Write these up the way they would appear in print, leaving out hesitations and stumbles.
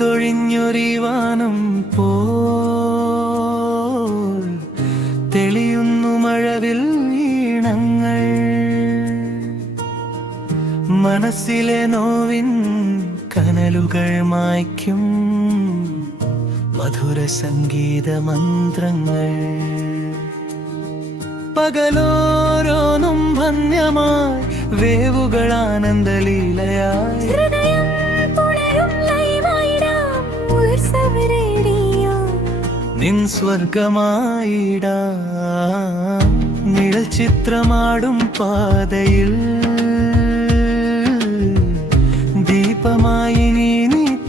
പെയ്തൊഴിഞ്ഞൊരിവാനം പോൽ തെളിയുന്നു മഴവിൽ ഈണങ്ങൾ. മനസ്സിലെ നോവിൻ കനലുകൾ മായ്ക്കും മധുര സംഗീത മന്ത്രങ്ങൾ. പകലോരോന്നും ഭന്യമായി വേവുകൾ ആനന്ദലീലയായി നിൻ സ്വർഗമായിടാം. നിഴൽ ചിത്രമാടും പാതയിൽ ദീപമായി നീ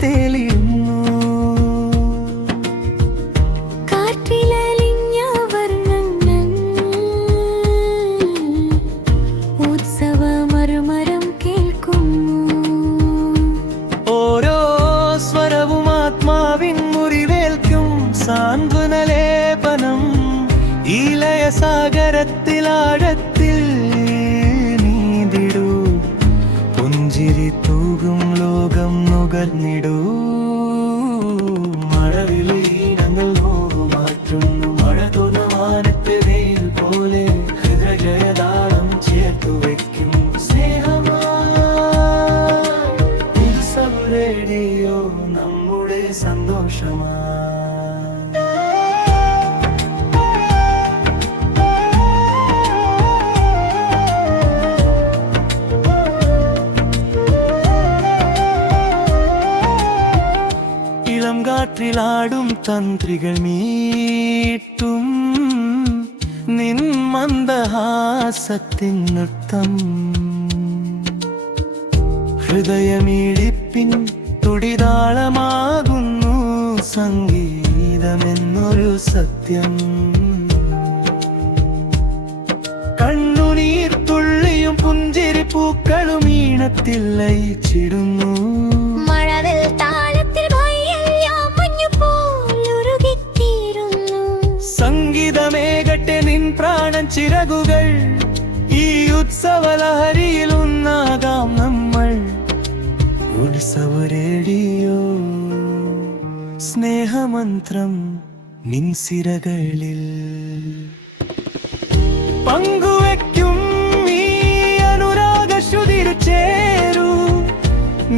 തെളിയുന്നു. കാറ്റിലലിഞ്ഞ വർണ്ണങ്ങൾ ഉത്സവമരുമരം കേൾക്കുന്നു. ഓരോ സ്വരവും ആത്മാവിൻ മുറിവേൽക്കും സാന്ത്വനലേപനം. ഈ ലയസാഗരത്തിലാഴത്തിൽ നീന്തിടൂ. പുഞ്ചിരി തൂകും ലോകം നുകർന്നിടൂ. മഴവിലീനങ്ങൾ മാറ്റുന്നു. മഴ തോന്നമാനത്തെ വെയിൽ പോലെ ഹൃദയതാളം ചേർത്തു വയ്ക്കും സ്നേഹമാ. റേഡിയോ നമ്മുടെ സന്തോഷമാ. ഇളം കാറ്റിലാടും തന്ത്രികൾ മീട്ടും നിൻ മന്ദഹാസത്തിൻ നൃത്തം. ഹൃദയമീടിപ്പിൻ തുടിതാളമാകുന്നു സംഗീതമെന്നൊരു സത്യം. കണ്ണുനീർ തുള്ളിയും പുഞ്ചിരി പൂക്കളും ഈണത്തിൽ ലയിച്ചിടുന്നു. മഴവിൽ താളത്തിൽ ഭയമെല്ലാം മഞ്ഞുപോലുരുകിത്തീരുന്നു. സംഗീതമേകട്ടെ നിൻ പ്രാണൻ ചിറകുകൾ. ഈ ഉത്സവലഹരിയിൽ ഒന്നാകാം നമ്മൾ. ഉത്സവ റേഡിയോ സ്നേഹമന്ത്രം നിൻ സിരകളിൽ പങ്കുവെക്കും. ഈ അനുരാഗശ്രുതിരു ചേരൂ.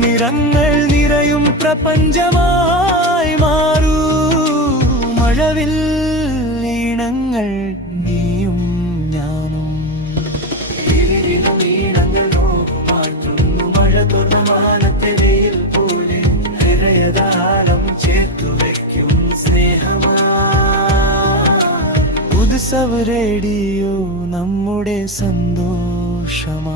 നിറങ്ങൾ നിറയും പ്രപഞ്ചമായി മാറൂ. മഴവിൽ ഈണങ്ങൾ നീയും ഞാനും. ഈണങ്ങൾ മാറ്റുന്നു. മഴ തോന്നമാനത്തെ വെയിൽ പോലെ ഹൃദയതാളം ചേർത്തു വയ്ക്കും സ്നേഹമാ. ഉത്സവ റേഡിയോ നമ്മുടെ സന്തോഷമാ.